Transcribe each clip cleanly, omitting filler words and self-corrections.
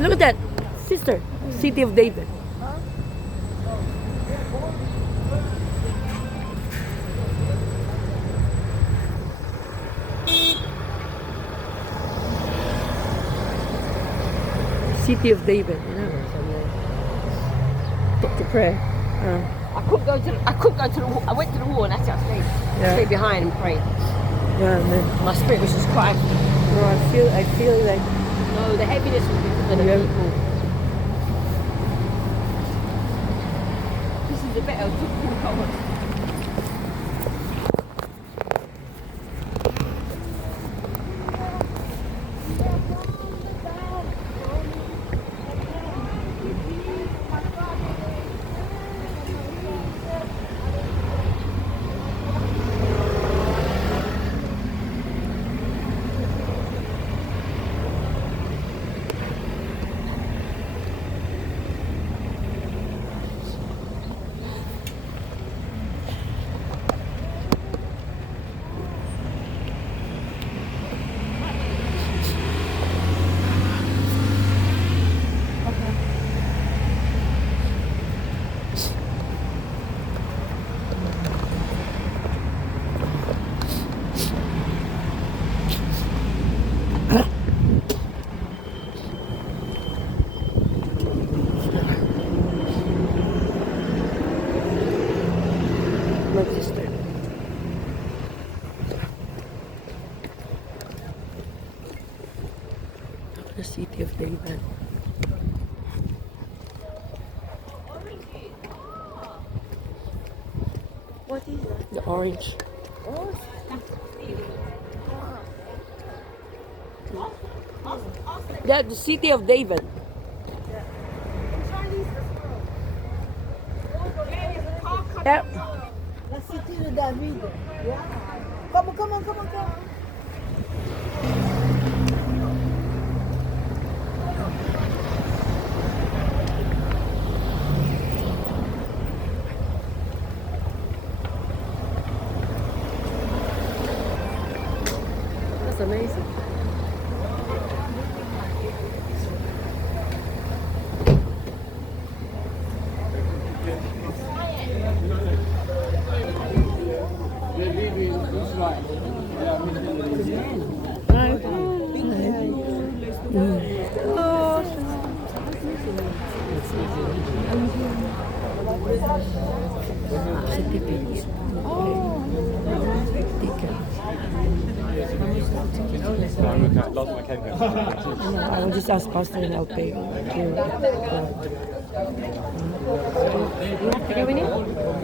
Look at that, sister, City of David. City of David, you know. To pray. I couldn't go to the wall. I went to the wall and that's it. I stayed behind and prayed. Yeah, man. My spirit was just crying. No, I feel like. No, the heaviness was because of the people. This is a better football. The City of David. What is that? The orange. Oh, That the City of David. Yep. la cité de David. Wow. Come on. That's amazing. I will just ask Pastor and I'll pay. You have to go in it?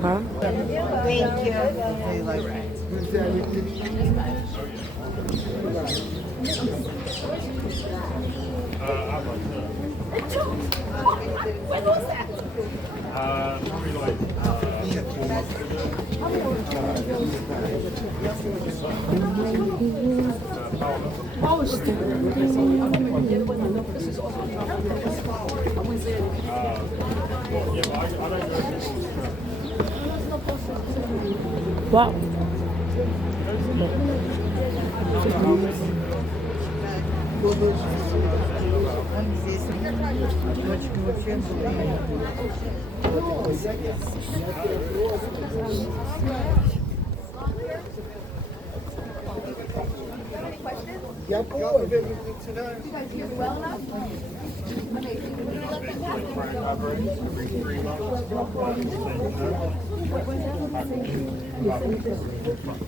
Huh? Thank you. When was that? Probably like 4 months Wow. About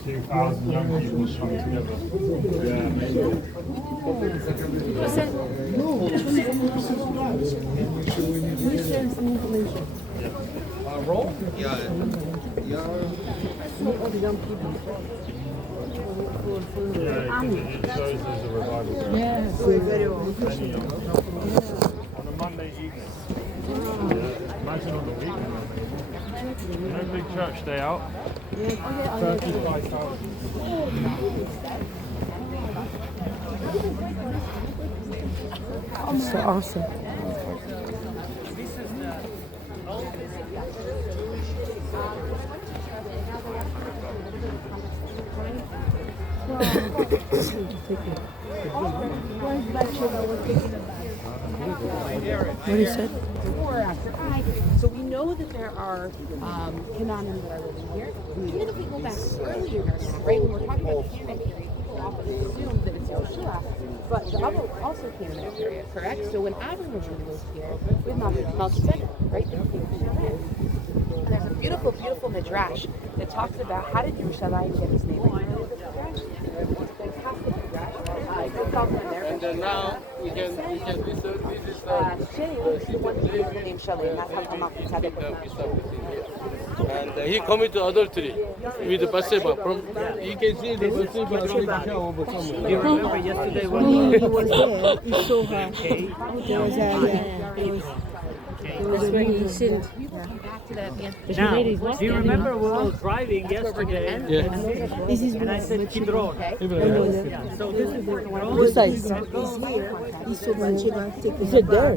2,000 young people coming together. Roll? All the young people. Yeah, it shows there's a revival. Yes. Very well. On a Monday evening. Imagine on the weekend. No big church day out. 35,000. So awesome. What he said? Before or after? So we know that there are Canaanim that are living here. Even if we go back earlier in our time, right, when we're talking about the Canaanite period, people often assume that it's Joshua, but the other also Canaanite period, correct? So when Abram originally was here, we have Melchizedek, right? And there's a beautiful, beautiful midrash that talks about how did Yerushalayim get its name. Fantastic midrash. It's out there. And now we can listen. This is Shalem is the one who gave the name Shalem. That's how Melchizedek was named. and he committed adultery with Bathsheba. From you can see the Bathsheba over somewhere. You remember yesterday when He was there. He saw her. There was That's where he sinned. now, do you remember we were driving yesterday? Yeah. This is And I said Kidron. Yeah, so this is the This side. He's here. He saw Bathsheba take Is it there?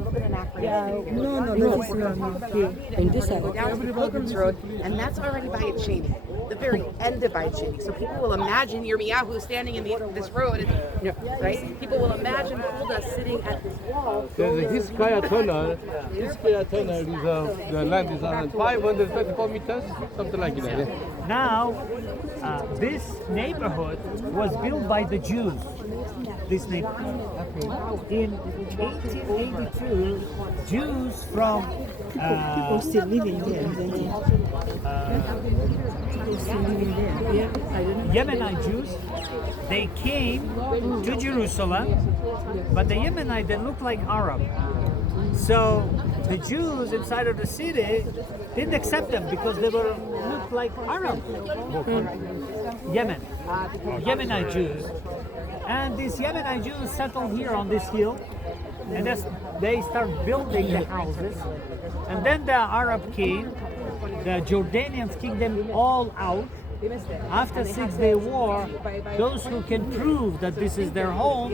No, this is not here. In this side. Go down to the Pilgrim's Road, and that's already by Beit Sheni, the very end of Beit Sheni. So people will imagine Yirmiyahu standing in this road, right? People will imagine Huldah sitting at this wall. There's Hiskaya tunnel. Hiskaya tunnel is the land is around 534 meters, something like that. Yeah. Now, this neighborhood was built by the Jews. This neighborhood. In 1882, Jews from People still living there, isn't it? People still living there. Yeah, I don't know. Yemenite Jews, they came to Jerusalem, but the Yemenite, they look like Arab. So the Jews inside of the city didn't accept them because they were looked like Arab. Yemenite Jews. And these Yemenite Jews settled here on this hill, and they start building the houses. And then the Arab came, the Jordanians kicked them all out. After 6-day war, those who can prove that this is their home,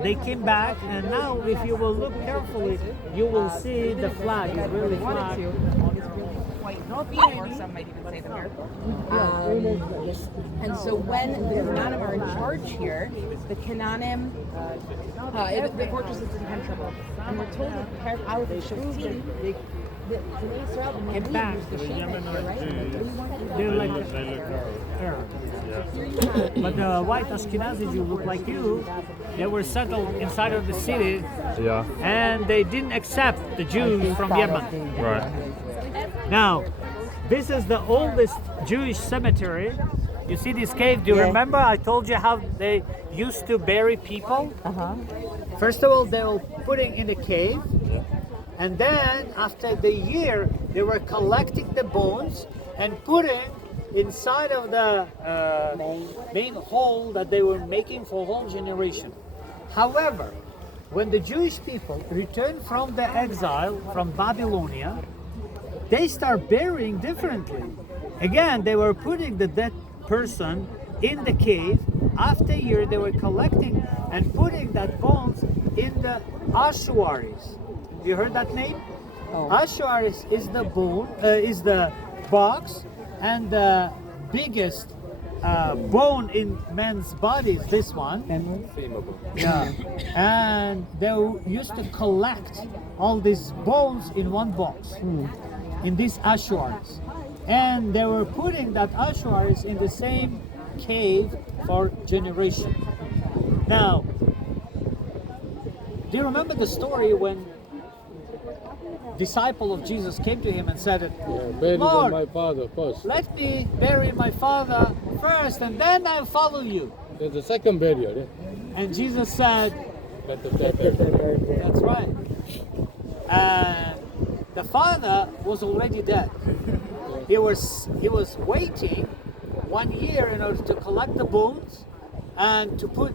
they came back, and now if you will look carefully, you will see the flag, Israeli flag. Or some might even say the miracle. And so when the Canaanim are in charge here, the Canaanim, the fortress is in trouble. And we're told to prepare out of the Shoftim. The Israel Get back to the Yemen, They're like They look Arab. But the white Ashkenazi Jews look like you. They were settled inside of the city, Yeah. and they didn't accept the Jews from Yemen. Right. Now, this is the oldest Jewish cemetery. You see this cave? Do you Yeah. remember I told you how they used to bury people? First of all, they were putting in the cave, and then after the year, they were collecting the bones and putting inside of the main hole that they were making for whole generation. However, when the Jewish people returned from the exile from Babylonia, they start burying differently. Again, they were putting the dead person in the cave. After a year, they were collecting and putting that bones in the ossuaries. You heard that name? Ossuaries is the bone, is the box, and the biggest bone in man's body is this one. Yeah. And they used to collect all these bones in one box, in these ossuaries. And they were putting that ossuaries in the same cave for generations. Now, do you remember the story when disciple of Jesus came to him and said, Buried Lord, my father first. let me bury my father first and then I'll follow you. There's the second burial. Yeah. And Jesus said, Let the dead bury. that's right. And the father was already dead. He was waiting 1 year in order to collect the bones and to put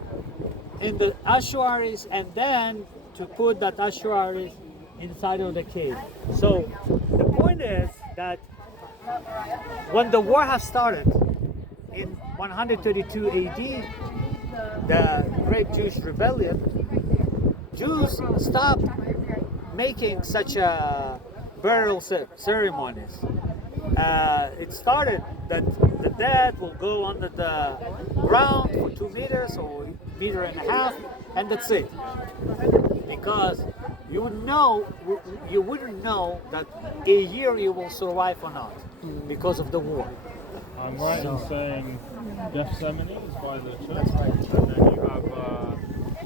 in the ossuaries, and then to put that ossuaries inside of the cave. So the point is that when the war has started in 132 AD, the Great Jewish Rebellion, Jews stopped making such a burial ceremonies. It started that the dead will go under the ground for 2 meters or 1.5 meters, and that's it. Because you wouldn't know that a year you will survive or not because of the war. I'm right in saying Gethsemane is by the church. That's right. And then you have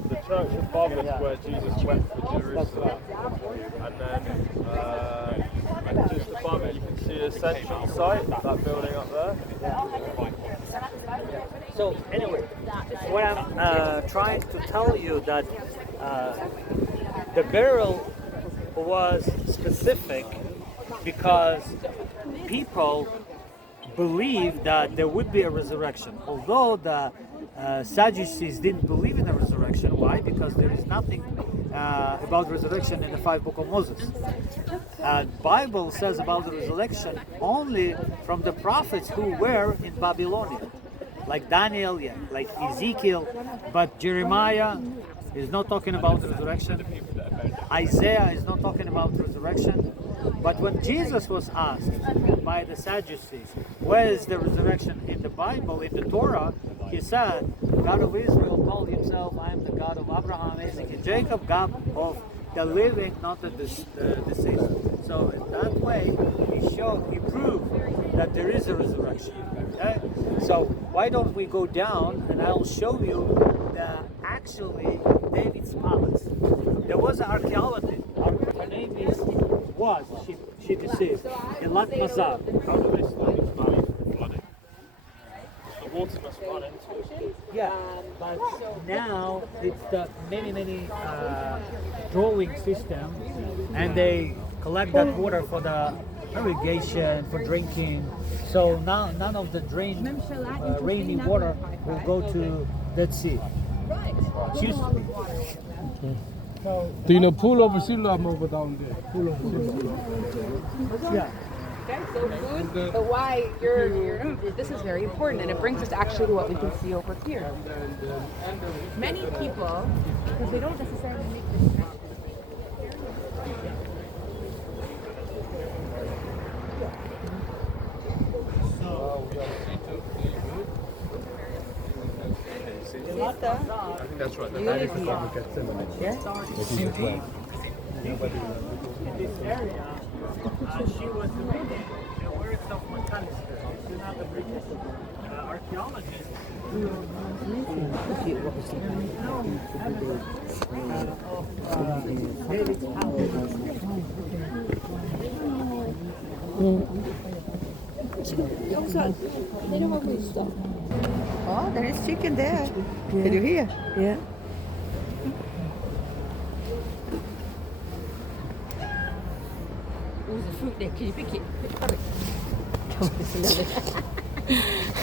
the church above us where Jesus went for Jerusalem. And then just above it you can see Ascension site, that building up there. So anyway, what I'm trying to tell you that the burial was specific because people believed that there would be a resurrection. Although the Sadducees didn't believe in a resurrection. Why? Because there is nothing about resurrection in the 5 books of Moses. Bible says about the resurrection only from the prophets who were in Babylonia, like Daniel, like Ezekiel, but Jeremiah is not talking about the resurrection. Isaiah is not talking about resurrection. But when Jesus was asked by the Sadducees, where is the resurrection in the Bible, in the Torah, he said, God of Israel called himself, I am the God of Abraham, Isaac, and Jacob, God of the living, not the deceased. So in that way, he proved that there is a resurrection. Okay? So why don't we go down and I'll show you actually David's palace. There was an archaeologist, her name she deceased, Elat Mazar. How do they stop this valley from flooding? The water must run into it. Yeah, but now it's the many drawing system, and they collect that water for the irrigation, for drinking. So now none of the rainy water will go to that sea. It used to be. Do you know pullover silam over down there? Pullover silam. Yeah. Okay, so food, but why this is very important, and it brings us actually to what we can see over here. Many people, because they don't necessarily make this connection. I think that's right. That is the one who gets in the mix. In this area, she was the works of McAllister. She's not the British archaeologist who of David's Oh, there is chicken there. Can you hear? Yeah. Oh, there's a fruit there. Can you pick it? Pick it.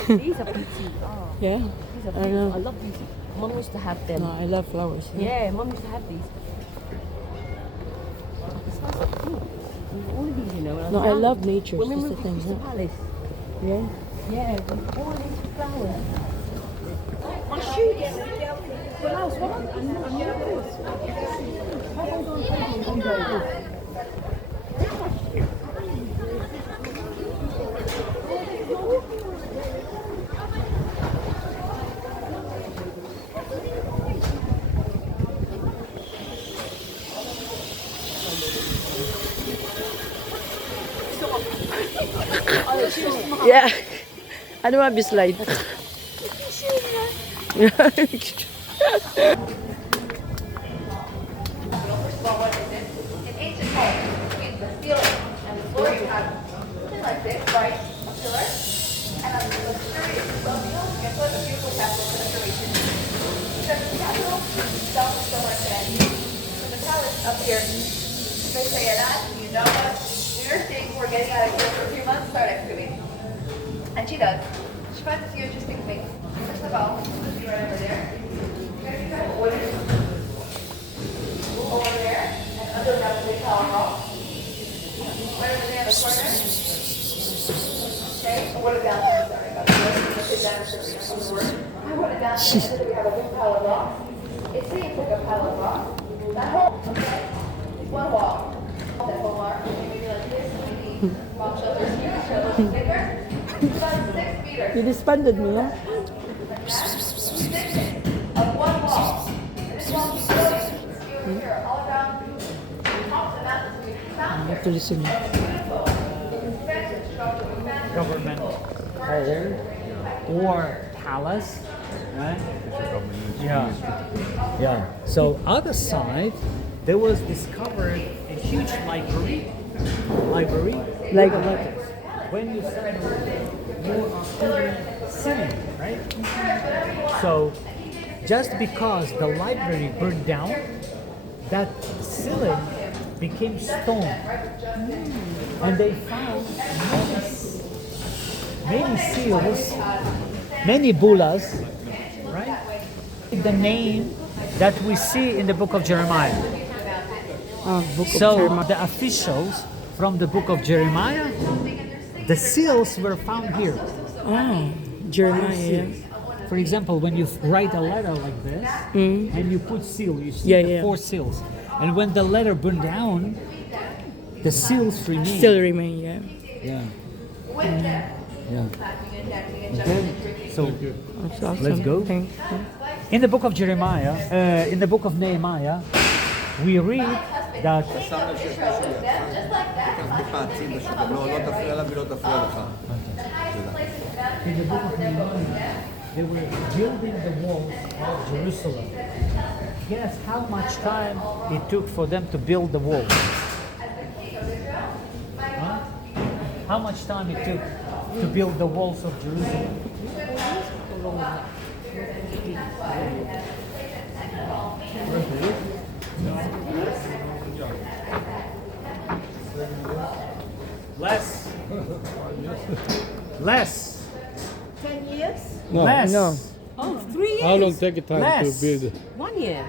These are pretty. Oh, Yeah. these are I pretty. know. I love these. Mum used to have them. No, I love flowers. Yeah, Mum used to have these. All of these, you know. When I was No, I young. love nature. When we It's just moved the to thing. Crystal Huh? Palace. Yeah. Yeah, all these flowers. My shoes. Flowers. What? I'm near this. Hold on. Yeah. Ano nga bislide? In ancient homes, between the ceiling and the floor, you have something like this, right? A pillar. And on the luxurious colonial, you can put a beautiful castle for decoration. Because the castle itself is so much that so the palace up here, they say, you know what? We're thinking we're getting out of here for a few months, start excavating. And she does. She finds a few interesting things. First of all, let's see right over there. There's kind of wood over there, and under that big tall rock. Right over there in the corner. wrote it down. Sorry about that. Sit down and sit down. I wrote it down and said that we have a big pile of rocks. It seems like a pile of rocks. That whole, okay, one wall. That whole arc, maybe like this, maybe bomb shelters, huge shelters, bigger. About 6 meters. You disbanded me, huh? Of one wall. And this wall keeps going. See over here, all around the tops of the mountains, we found I have to listen. beautiful fences, structural fences. Government hall or palace, right? Yeah. So other side, there was discovered a huge library. Like, Letters. When you said you are sitting, right? So just because the library burned down, that ceiling became stone, and they found many seals, many bulas, right? The name that we see in the book of Jeremiah. book of So Jeremiah. the officials from the book of Jeremiah, the seals were found here. Oh, Jeremiah, yeah. For example, when you write a letter like this and you put seal, you see Yeah, the yeah. 4 seals. And when the letter burned down, the seals remain. Still remain, yeah. Yeah. Yeah. Okay. So That's awesome. let's go. Thanks. in the book of Jeremiah, in the book of Nehemiah, we read that in the book of Nehemiah, they were building the walls of Jerusalem. Guess how much time it took for them to build the walls? Huh? How much time it took to build the walls of Jerusalem? Less. Less. 10 years? No. Less. No. Oh, 3 years. How long take it time Less. to build? 1 year.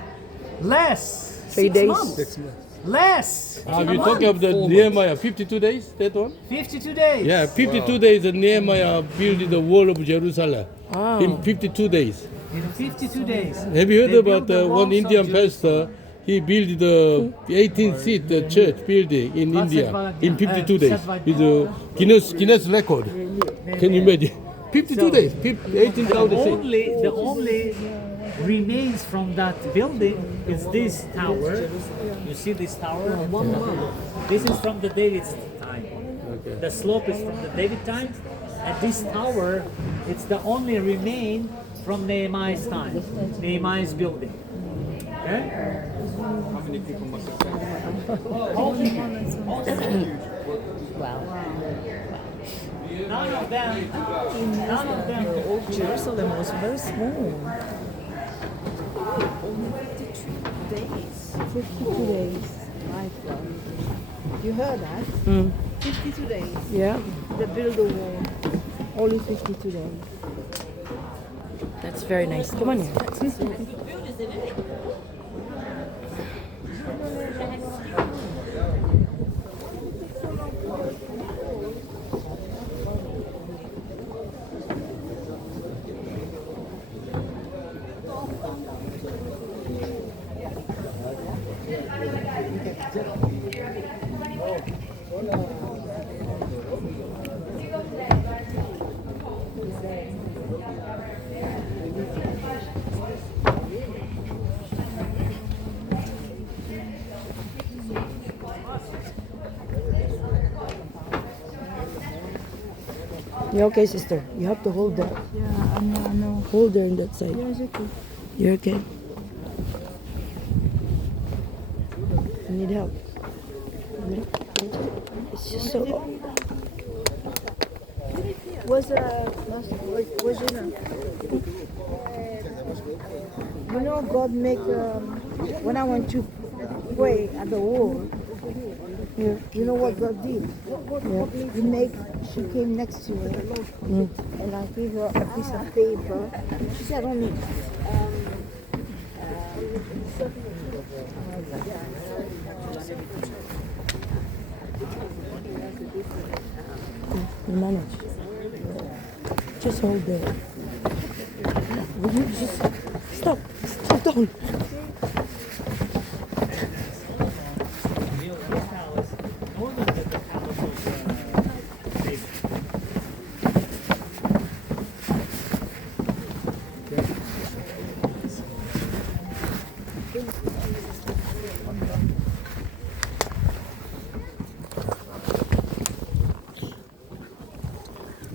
Less. 3 days. months. Less. You talking of the Nehemiah 52 days, that one? 52 days. Yeah, 52 days Nehemiah built the wall of Jerusalem. Wow. In 52 days. In 52 days. Have you heard They about built the one walls of Indian Jerusalem. pastor? He built the 18-seat church building in India in 52 days. It's a Guinness record. Can you imagine? 52 days, 18,000 seats. The only remains from that building is this tower. You see this tower? This is from the David's time. The slope is from the David time, and this tower, it's the only remain from Nehemiah's time. Nehemiah's building. Okay? None of them. Old Jerusalem was very small. 52 days. My God. You heard that? 52 days. Yeah. They build the wall. Only 52 days. That's very nice. Come on here. You okay, sister? You have to hold that. Yeah, I know. Hold her on that side. Yeah, it's okay. You're okay. You need help. It's just so. Where's Gina? You know, God make, when I went to pray at the wall, you know what God did? She came next to me, and I gave her a piece of paper. She said, I don't need You manage. Just hold there. Will you just stop? Stop down.